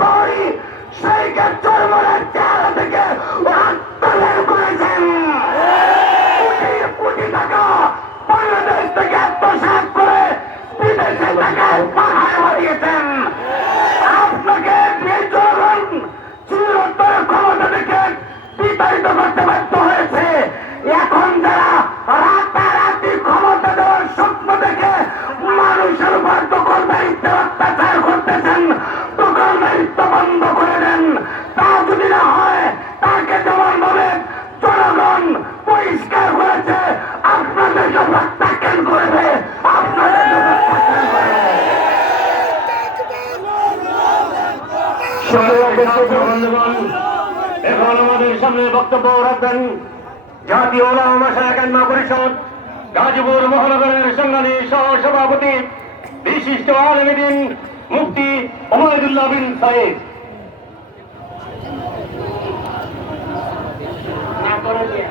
পরই সেইকে চরমনের চেহারা থেকে আত্মবের করেছেন। কোটি টাকা বাংলাদেশ থেকে আত্মসাৎ করে বিদেশে টাকার পাহাড় বাড়িয়েছেন। আপনাকে বিচরণ চিরতর ক্ষমতা থেকে বিতাড়িত করতে বাধ্য হয়েছে। এখন যারা রাতারাতি ক্ষমতা দেওয়ার স্বপ্ন দেখে মানুষের উপর দখলদারিত্বের অত্যাচার করতেছেন, দখলদারিত্ব বন্ধ করে দেন। তা যদি না হয় তাকে যেমন ভাবে জনগণ পরিষ্কার করেছে আপনাদেরকে প্রত্যাখ্যান করবে, আপনাদেরকে প্রত্যাখ্যান করবে। এখন আমাদের সামনে বক্তব্য রাখবেন জাতীয় উলামা মাশায়েখ পরিষদ গাজীপুর মহানগরের সংগ্রামী সহ-সভাপতি বিশিষ্ট আলেম দ্বীন মুফতি ওবায়দুল্লাহ বিন সাঈদ।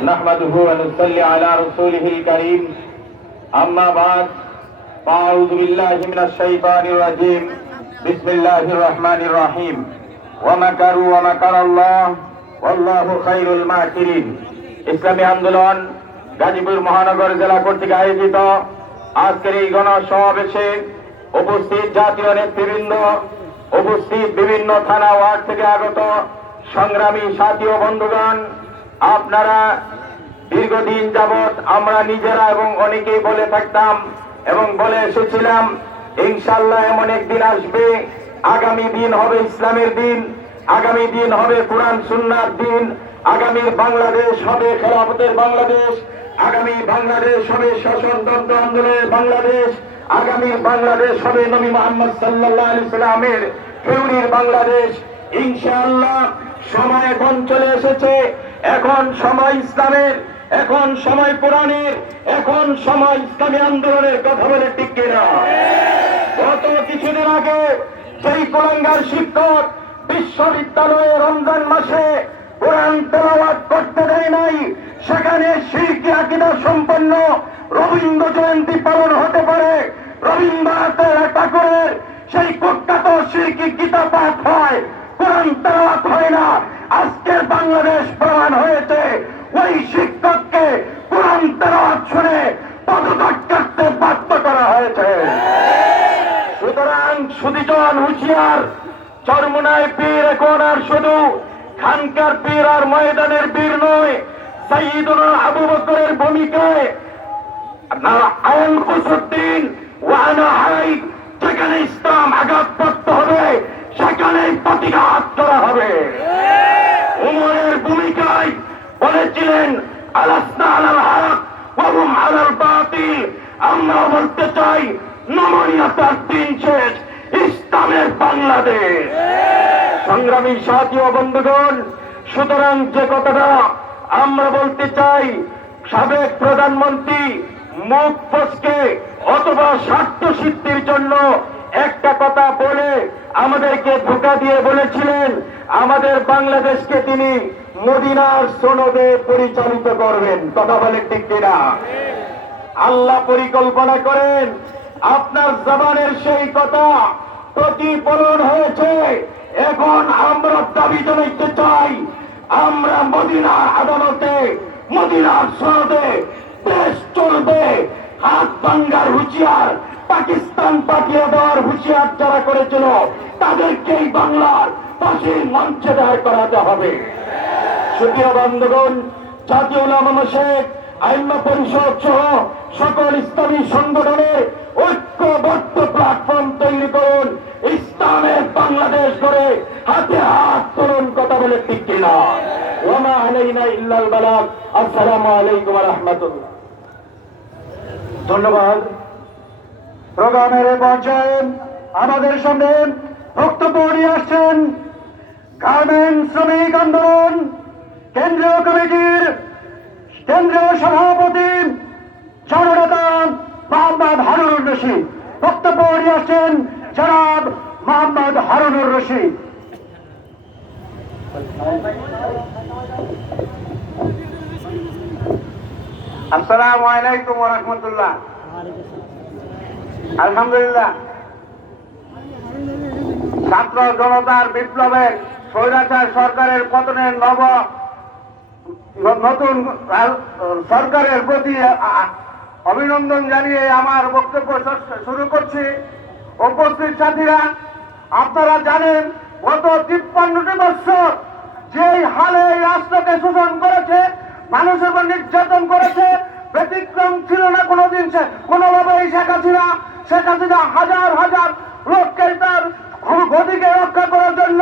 নাহমাদুহু ওয়া নুসাল্লি আলা রাসূলিহিল কারীম। আম্মা বাদ, ফাআউযু বিল্লাহি মিনাশ শাইতানির রাজীম। বিসমিল্লাহির রহমানির রহিম। ওয়া মাকারু ওয়া মাকারাল্লাহ ওয়াল্লাহু খায়রুল মাকিরিন। ইসলামী আন্দোলন গাজীপুর মহানগর জেলা কর্তৃক আয়োজিত আজকের এই গণসমাবেশে উপস্থিত জাতীয় নেতৃবৃন্দ, উপস্থিত বিভিন্ন থানা ওয়ার্ড থেকে আগত সংগ্রামী সাথী ও বন্ধুগণ, আপনারা দীর্ঘদিন যাবৎ আমরা নিজেরা এবং অনেকেই বলে থাকতাম এবং বলে এসেছিলাম, ইনশাআল্লাহ এমন একদিন আসবে, আগামী দিন হবে ইসলামের দিন, আগামী দিন হবে কোরআন সুন্নাহর দিন, আগামী বাংলাদেশ হবে খেলাফতের বাংলাদেশ, আগামী বাংলাদেশ হবে শাসনতন্ত্র আন্দোলনের বাংলাদেশ, আগামী বাংলাদেশ হবে নবী মুহাম্মদ সাল্লাল্লাহু আলাইহি সাল্লামের ফেউরির বাংলাদেশ। ইনশাআল্লাহ সময় এখন চলে এসেছে, এখন সময় ইসলামের, এখন সময় কোরআনের, এখন সময় ইসলামী আন্দোলনের কথা বলে ঠিক কিনা? গত কিছুদিন আগে সেই কুলাঙ্গার শিক্ষক বিশ্ববিদ্যালয়ে রমজান মাসে কোরআন তেলাওয়াত করতে দেয় নাই, সেখানে শিরকি আকীদা সম্পন্ন রবীন্দ্র জয়ন্তী পালন হতে পারে, রবীন্দ্রনাথ ঠাকুরের সেই কুখ্যাত শিরকি গীতা পাঠ হয়, কোরআন তেলাওয়াত হয় না। আজকের বাংলাদেশ প্রমাণ হয়েছে ওই শিক্ষককে কোরআন তেলাওয়াত শুনে পদত্যাগ করতে বাধ্য করা হয়েছে। সুতরাং সুদীজন হুঁশিয়ার, চরমোনায় পীর এখন আর শুধু খানকার পীর আর ময়দানের বীর নয়, সাইয়্যিদুনা আবু বকরের ভূমিকায় আইন কুসুদ্দিন ওয়ানা হাই, যেখানে ইসলাম আঘাতপ্রাপ্ত হবে সেখানেই প্রতিঘাত করা হবে। উমরের ভূমিকায় বলেছিলেন আলাসনা আলাল হক ওয়া হুম আলাল বাতিল। আমরা বলতে চাই নমনীয়তার দিন শেষ, ইসলামের বাংলাদেশ। সংগ্রামী সাথী ও বন্ধুগণ, সুতরাং যে কথাটা আমরা বলতে চাই, সাবেক প্রধানমন্ত্রী মুখ ফসকে অথবা স্বার্থ সিদ্ধির জন্য একটা কথা বলে আমাদেরকে ধোঁকা দিয়ে বলেছিলেন আমাদের বাংলাদেশকে তিনি মদিনার সনদে পরিচালিত করবেন। কথা বলে ঠিক কিনা? আল্লাহ পরিকল্পনা করেন আপনার জবানের সেই কথা প্রতিফলন হয়েছে। এখন আমরা দাবি জানাইতে চাই, আমরা মদিনার আদালতে, মদিনার সনদে দেশ চলবে। হাত ভাঙ্গার হুঁশিয়ার, পাকিস্তান পাঠিয়ে দেওয়ার হুঁশিয়ার যারা করেছিল তাদেরকেই বাংলার ফাঁসির মঞ্চে দাঁড় করাতে হবে। সুপ্রিয় বন্ধুগণ, জাতীয় উলামা মাশায়েখ আইম্মা পরিষদ সহ সকল ইসলামী সংগঠনের ঐক্যবদ্ধ প্ল্যাটফর্ম তৈরি করুন, ইসলামের বাংলাদেশ করে হাতে হাত তুলুন। কথা বলে ঠিক কিনা? ওয়া মা আলাইনা ইল্লাল বালাগ। আসসালামু আলাইকুম ওয়া রাহমাতুল্লাহ। ধন্যবাদ। প্রোগ্রামের পর্যায়ে আমাদের সামনে বক্তব্য নিয়ে আসছেন গার্মেন্টস শ্রমিক আন্দোলন কেন্দ্রীয় কমিটির কেন্দ্রীয় সভাপতি জননেতা মোহাম্মদ হারুনুর রশিদ। বক্তব্য নিয়ে আসছেন জনাব মোহাম্মদ হারুনুর রশিদ। আসসালামু আলাইকুম ওয়া রাহমাতুল্লাহ। আলহামদুলিল্লাহ, ছাত্র জনতার বিপ্লবের স্বৈরাচার সরকারের পতনের নতুন সরকারের প্রতি অভিনন্দন জানিয়ে আমার বক্তব্য শুরু করছি। উপস্থিত সাথীরা, আপনারা জানেন গত 53টি বছর যেই হালে এই রাষ্ট্রকে শোষণ করেছে, মানুষের উপর নির্যাতন করেছে, ব্যতিক্রম ছিল না কোনোদিন। কোনোভাবেই শেখ হাসিনা হাজার হাজার লোককে তার গতিকে রক্ষা করার জন্য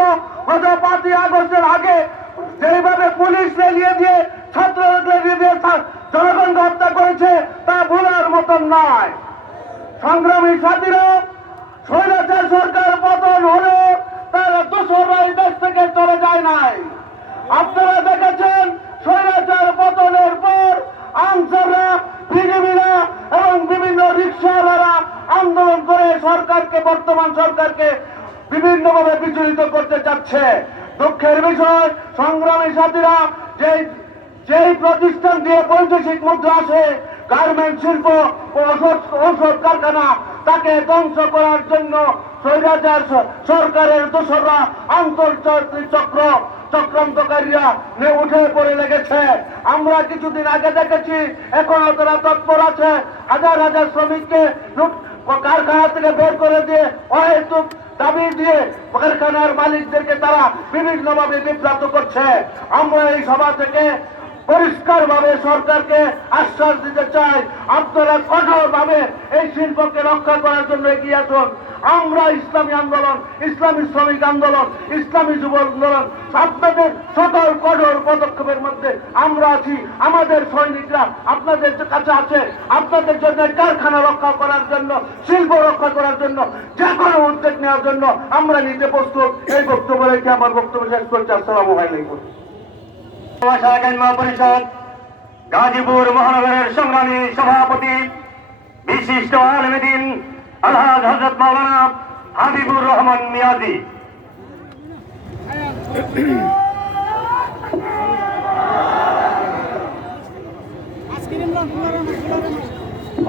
গত 5ই আগস্টের আগে যেভাবে পুলিশ লেলিয়ে দিয়ে, ছাত্র লেলিয়ে দিয়ে জনগণকে হত্যা করেছে, তা ভুলার মতন নয়। সংগ্রামী সাথীরা, স্বৈরাচার সরকার পতন হলে তারা দোসররা এই দেশ থেকে চলে যায় নাই। আপনারা দেখেছেন স্বৈরাচার পতনের পর আনসাররা, বিজিবিরা এবং বিভিন্ন রিক্সাওয়ালারা আন্দোলন করে সরকারকে, বর্তমান সরকারকে বিভিন্নভাবে বিচলিত করতে চাচ্ছে। দুঃখের বিষয়, সংগ্রামী সাথীরা, যেই প্রতিষ্ঠান দিয়ে বৈদেশিক মুদ্রা আসে, গার্মেন্ট শিল্প ও ঔষধ কারখানা, তাকে ধ্বংস করার জন্য স্বৈরাচার সরকারের দোসররা, আন্তর্জাতিক চক্রান্তকারীরা উঠে পড়ে লেগেছে। আমরা কিছুদিন আগে দেখেছি, এখনো তারা তৎপর আছে। হাজার হাজার শ্রমিককে কারখানা থেকে বের করে দিয়ে অহেতুক দাবি দিয়ে কারখানার মালিকদেরকে তারা বিভিন্নভাবে বিভ্রান্ত করছে। আমরা এই সভা থেকে পরিষ্কারভাবে সরকারকে আশ্বাস দিতে চাই, আপনারা কঠোরভাবে এই শিল্পকে রক্ষা করার জন্য এগিয়ে আসুন। আমরা ইসলামী আন্দোলন, ইসলামী শ্রমিক আন্দোলন, ইসলামী যুব আন্দোলন, আপনাদের সকল কঠোর পদক্ষেপের মধ্যে আমরা আছি। আমাদের সৈনিকরা আপনাদের কাছে আছে। আপনাদের জন্য কারখানা রক্ষা করার জন্য, শিল্প রক্ষা করার জন্য যে কোনো উদ্যোগ নেওয়ার জন্য আমরা নিতে প্রস্তুত। এই বক্তব্য রেখে আমার বক্তব্য শেষ করছি। আসসালামু আলাইকুম। পরিষদ গাজীপুর মহানগরের সংগ্রামী সভাপতি, বিশিষ্ট আলেম দ্বীন আলহাজ হযরত মাওলানা হাবিবুর রহমান মিয়াজি,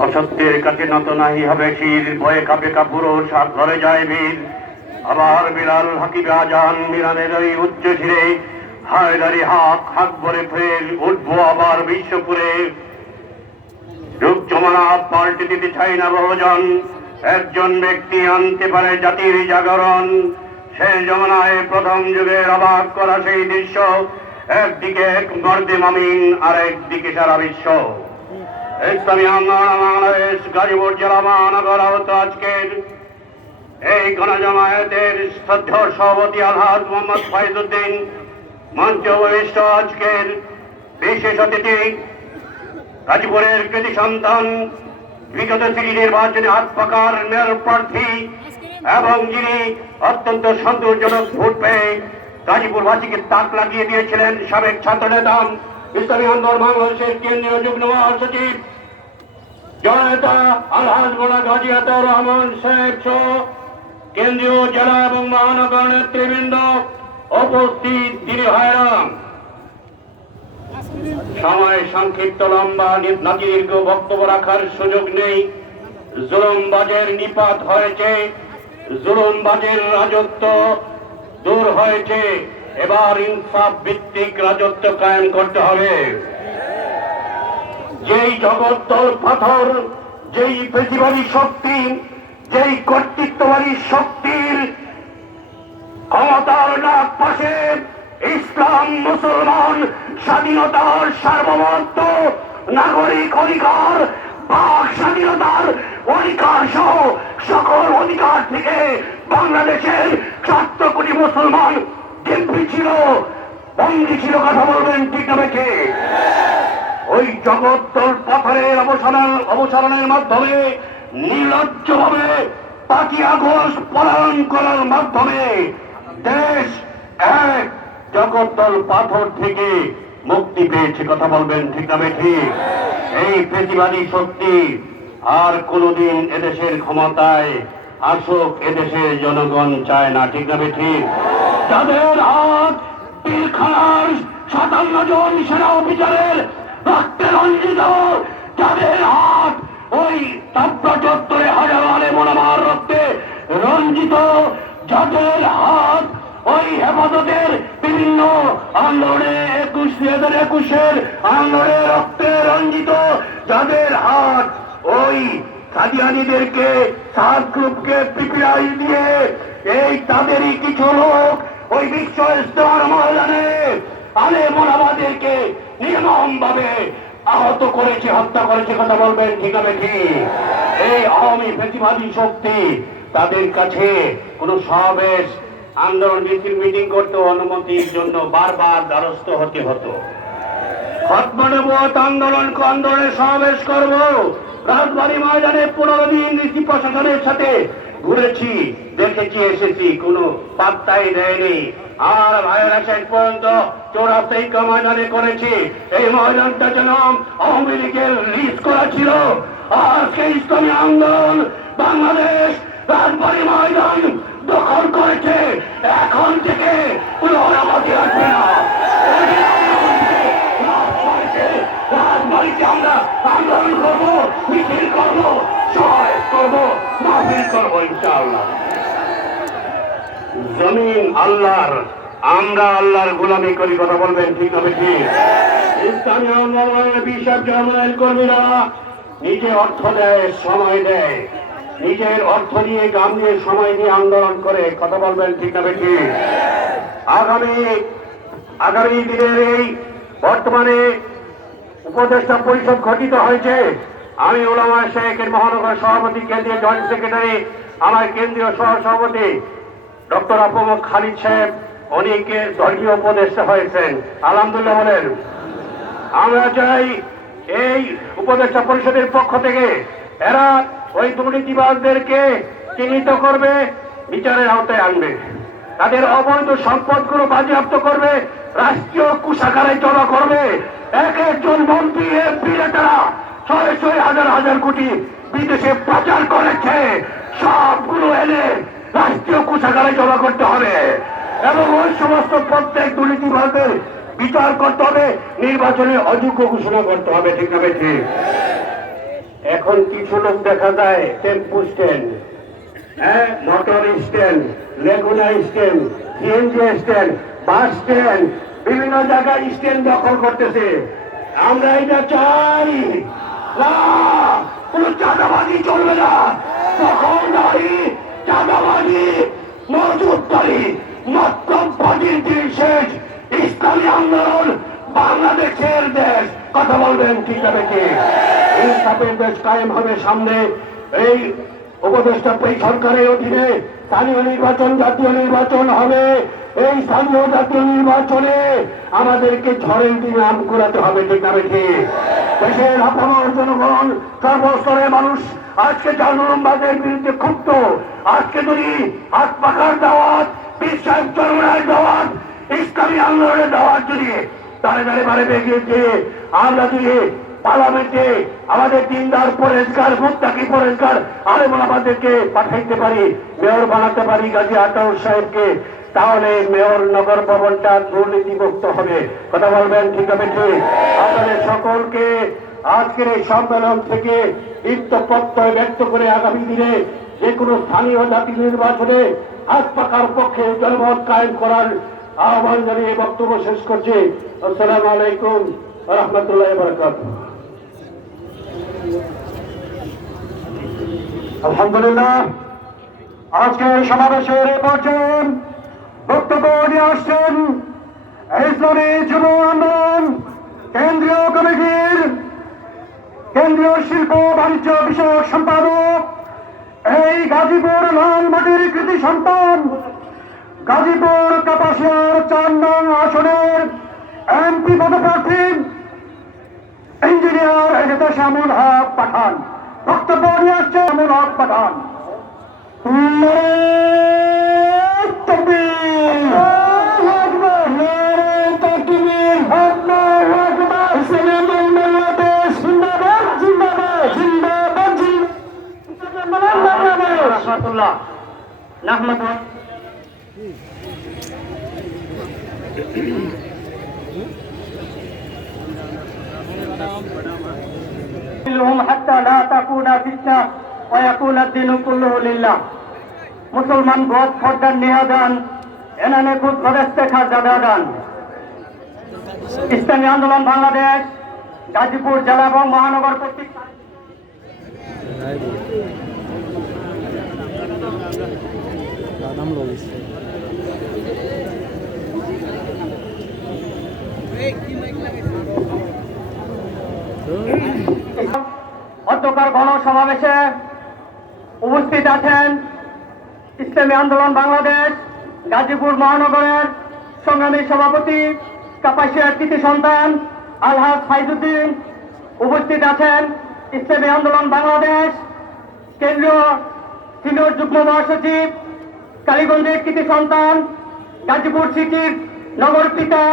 অসত্যের কাছে নত নাহি হবে শির, ভয়ে কাঁপে কাপুরুষ, হাত ধরে যায় বীর। আবার বিলাল হাকিবে আজান, মিরানের ওই উচ্চ শিরে হায়দারি হাক বলে ফের উঠবো আবার বিশ্বপুরে। যুগ জমানা পাল্টে দিতে চাই না বহুজন, একজন ব্যক্তি আনতে পারে জাতির জাগরণ। সেই জমানায় প্রথম যুগের অবাক করা সেই দৃশ্য, একদিকে এক মর্দে মামিন আর একদিকে সারা বিশ্ব। ইসলামী আন্দোলন বাংলাদেশ গাজীপুর জেলা মহানগর আহত আজকের এই গণজমায়েতের শ্রদ্ধেয় সভাপতি আলহাজ মোহাম্মদ ফয়জউদ্দিন, মঞ্চে উপবিষ্ট আজকের বিশেষ অতিথি, গাজীপুরের কৃতি সন্তান, বিগত সিটি নির্বাচনে হাত পাকার মেয়র প্রার্থী এবং যিনি অত্যন্ত সন্তোষজনক ভোট পেয়ে গাজীপুরবাসীকে তাক লাগিয়ে দিয়েছিলেন, সাবেক ছাত্র নেতা, ইসলামী আন্দোলন বাংলাদেশের কেন্দ্রীয় যুগ্ম মহাসচিব জননেতা আলহাজ মোল্লা গাজী আতাউর রহমান সাহেব সহ কেন্দ্রীয় জেলা এবং মহানগর নেতৃবৃন্দ উপস্থিত, তিনি হয়রান। সময় সংক্ষিপ্ত, লম্বা দীর্ঘ বক্তব্য রাখার সুযোগ নেই। জুলুমবাজের নিপাত হয়েছে, জুলুমবাজের রাজত্ব দূর হয়েছে। এবার ইনসাফ ভিত্তিক রাজত্ব কায়েম করতে হবে। যেই জগদ্দল পাথর, যেই পেশিবাদী শক্তি, যেই কর্তৃত্ববাদী শক্তির ক্ষমতার নাক পাশে ইসলাম, মুসলমান, স্বাধীনতার সার্বভৌমত্ব, নাগরিক অধিকার, বাক স্বাধীনতার অধিকার সহ সকল অধিকার থেকে বাংলাদেশের 7 কোটি মুসলমান দিব্যি ছিল, বন্দী ছিল। কথা বলবেন ঠিক না বেঠে? ওই জগদ্দল পাথরের অবসারণের মাধ্যমে, নির্লজ্জভাবে 5ই আগস্ট পলায়ন করার মাধ্যমে দেশ এক জগদ্দল পাথর থেকে মুক্তি পেয়েছে। কথা বলবেন ঠিক না বেঠি? এই প্রতিবাদী শক্তি আর কোনদিন এদেশের ক্ষমতায় আসুক, এদেশের জনগণ চায় না। ঠিক না বেঠি? যাদের হাত পিলখানার 57 জন সেনা অফিসারের রক্তে রঞ্জিত, যাদের হাত ওই তাপ্পা চত্বরে হাজার আলেম ওলামার রক্তে রঞ্জিত, যাদের হাত ওই হেফাজতের বিভিন্ন আন্দোলনে 2021-এর আন্দোলনে রক্তে রঞ্জিত, যাদের হাত ওই কাদিয়ানীদেরকে সাত গ্রুপকে পিপিআই দিয়ে এই তাদেরই কিছু লোক ওই বিশ্ব ইস্তেমার ময়দানে আলেম ওলামাদেরকে নির্মমভাবে আহত করেছে, হত্যা করেছে। কথা বলবেন ঠিক হবে ঠিক? এই আওয়ামী ফ্যাসিবাদী শক্তি তাদের কাছে কোন সমাবেশ, আন্দোলন, মিটিং করতে অনুমতির জন্য বারবার দ্বারস্থ হতে হতো। খতম নবুয়ত আন্দোলনের সমাবেশ করব, রাজবাড়ী ময়দানে 15 দিন নীতি প্রশাসনের সাথে ঘুরেছি, দেখেছি, এসেছি, কোনো পাত্তাই দেয়নি। আর ভাইয়েরা শেষ পর্যন্ত 84 ময়দানে করেছি। এই ময়দানটা যেন আওয়ামী লীগের লিজ করা ছিল। আজকে ইসলামী আন্দোলন বাংলাদেশ রাজবাড়ী ময়দান দখল করেছে। এখন থেকে কোনো অনামতি আসবে না। রাজবাড়িতে আমরা আন্দোলন করবো, মিছিল করবো, সহায় করবো, মাহফিল করবো ইনশাআল্লাহ। জমিন আল্লাহর, আমরা আল্লাহর গোলামি করি। কথা বলবেন ঠিক হবে ঠিক? ইসলামী আন্দোলনের বিশাল জামায়াত কর্মীরা নিজে অর্থ দেয়, সময় দেয়, নিজের অর্থ নিয়ে, গাম নিয়ে, সময় নিয়ে আন্দোলন করে। কথা বলবেন ঠিক হবে ঠিক? আগামী দিনের এই বর্তমানে উপদেষ্টা পরিষদ গঠিত হয়েছে। আমি ওলামা শেখের মহানগর সভাপতি, কেন্দ্রীয় জয়েন্ট সেক্রেটারি, আমার কেন্দ্রীয় সহ সভাপতি ডক্টর আবু খালিদ সাহেব, অনেকে ধর্মীয় উপদেষ্টা হয়েছেন। আলহামদুলিল্লাহ বলেন। আমরা চাই এই উপদেষ্টা পরিষদের পক্ষ থেকে এরা ওই দুর্নীতিবাজদেরকে চিহ্নিত করবে, বিচারের আওতায় আনবে, তাদের অবৈধ সম্পদগুলো বাজেয়াপ্ত করবে, রাষ্ট্রীয় কোষাগারে জমা করবে। এক একজন মন্ত্রী এমপি নেতারা 600 হাজার হাজার কোটি বিদেশে পাচার করেছে, সবগুলো এনে রাষ্ট্রীয় কোষাগারে জমা করতে হবে এবং ওই সমস্ত প্রত্যেক দুর্নীতিবাজদের বিচার করতে হবে, নির্বাচনে অযোগ্য ঘোষণা করতে হবে। ঠিক না ঠিক? এখন কিছু লোক দেখা যায় টেম্পু স্ট্যান্ড, মোটর স্ট্যান্ড, লেগুনা stand, CNG stand, bus stand, বিভিন্ন জায়গায় স্ট্যান্ড দখল করতেছে। আমরা এটা চাই না, কোন চাঁদাবাজি চলবে না। দখলদারি, চাঁদাবাজি, মজুদদারি, মতলববাজির দিন শেষ। ইসলামী আন্দোলন বাংলাদেশের দেশ। কথা বলবেন ঠিক আছে কি? ইনসাফের দেশ কায়েম হবে সামনে। এই উপদেষ্টা সরকারের অধীনে স্থানীয় নির্বাচন, জাতীয় নির্বাচন হবে। এই স্থানীয় জাতীয় নির্বাচনে আমাদেরকে ঝড়ের দিনে আম করাতে হবে। ঠিক না ঠিক? দেশের আপামর জনগণ, সর্বস্তরের মানুষ আজকে জালুমবাজের বিরুদ্ধে ক্ষুব্ধ। আজকে যদি হাত পাখার দাওয়াত, পীর সাহেব চরমরায়ের দাওয়াত, ইসলামী আন্দোলনের দাওয়াত যদি তারে তারে বারে বেরিয়েছে, আমরা যদি পার্লামেন্টে আমাদের দিনদার পরেশগার, মুত্তাকি পরেশগার আলেম ওলামাদেরকে পাঠাইতে পারি, মেয়র বানাতে পারি গাজী আতাউর সাহেবকে, তাহলে মেয়র নগর ভবনটা দুর্নীতিমুক্ত হবে। কথা বলবেন ঠিক হবে ঠিক? আপনাদের সকলকে আজকের এই সম্মেলন থেকে দীপ্ত প্রত্যয় ব্যক্ত করে আগামী দিনে যে কোনো স্থানীয় জাতীয় নির্বাচনে হাত পাকার পক্ষে জনমত কায়েম করার আহ্বান জানিয়ে বক্তব্য শেষ করছি। আসসালামু আলাইকুম ওয়া রাহমাতুল্লাহি ওয়া বারাকাতুহু। আলহামদুলিল্লাহ, আজকের সমাবেশের পর্যায়ে বক্তব্য নিয়ে আসছেন ইসলামী যুব আন্দোলন কেন্দ্রীয় কমিটির কেন্দ্রীয় শিল্প বাণিজ্য বিষয়ক সম্পাদক, এই গাজীপুর লালমাটির কৃতি সন্তান, গাজীপুর কাপাসিয়ার 4 নং আসনের এমপি পদপ্রার্থী ইঞ্জিনিয়ার এজেদা শামুল হক পাঠান। বক্তব্য নিয়ে আসছে শামুল হক পাঠান। حتى لا تكون فتنة ويكون الدين كله لله. মুসলমান গদ ফর্দার নিহাদান এনানে খুদ গদেস্তে খাজাদান ইসলামী আন্দোলন বাংলাদেশ গাজীপুর জেলা এবং মহানগর কর্তৃক অধ্যকার গণসমাবেশে উপস্থিত আছেন ইসলামী আন্দোলন বাংলাদেশ গাজীপুর মহানগরের সংগ্রামী সভাপতি কাপাসিয়ার কৃতি সন্তান আলহাজ ফাইজুদ্দিন, উপস্থিত আছেন ইসলামী আন্দোলন বাংলাদেশ কেন্দ্রীয় সিনিয়র যুগ্ম মহাসচিব কালীগঞ্জের কৃতি সন্তান গাজীপুর সিটির নগর পিতা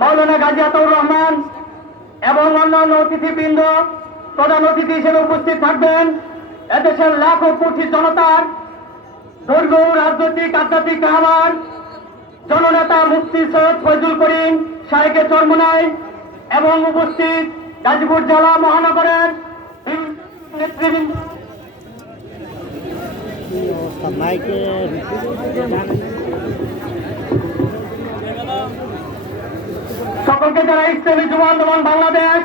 মাওলানা গাজী আতাউর রহমান এবং অন্যান্য অতিথিবৃন্দ। প্রধান অতিথি হিসেবে উপস্থিত থাকবেন এদেশের লাখো কোটি জনতার দৈর্ঘ্য রাজনৈতিক আধ্যাত্মিক আহ্বান জননেতা মুফতি সৈয়দ ফয়জুল করিম শাহেকে চরমোনাই এবং উপস্থিত গাজীপুর জেলা মহানগরের নেতৃবৃন্দ। সকলকে যারা ইসলামী যুব আন্দোলন বাংলাদেশ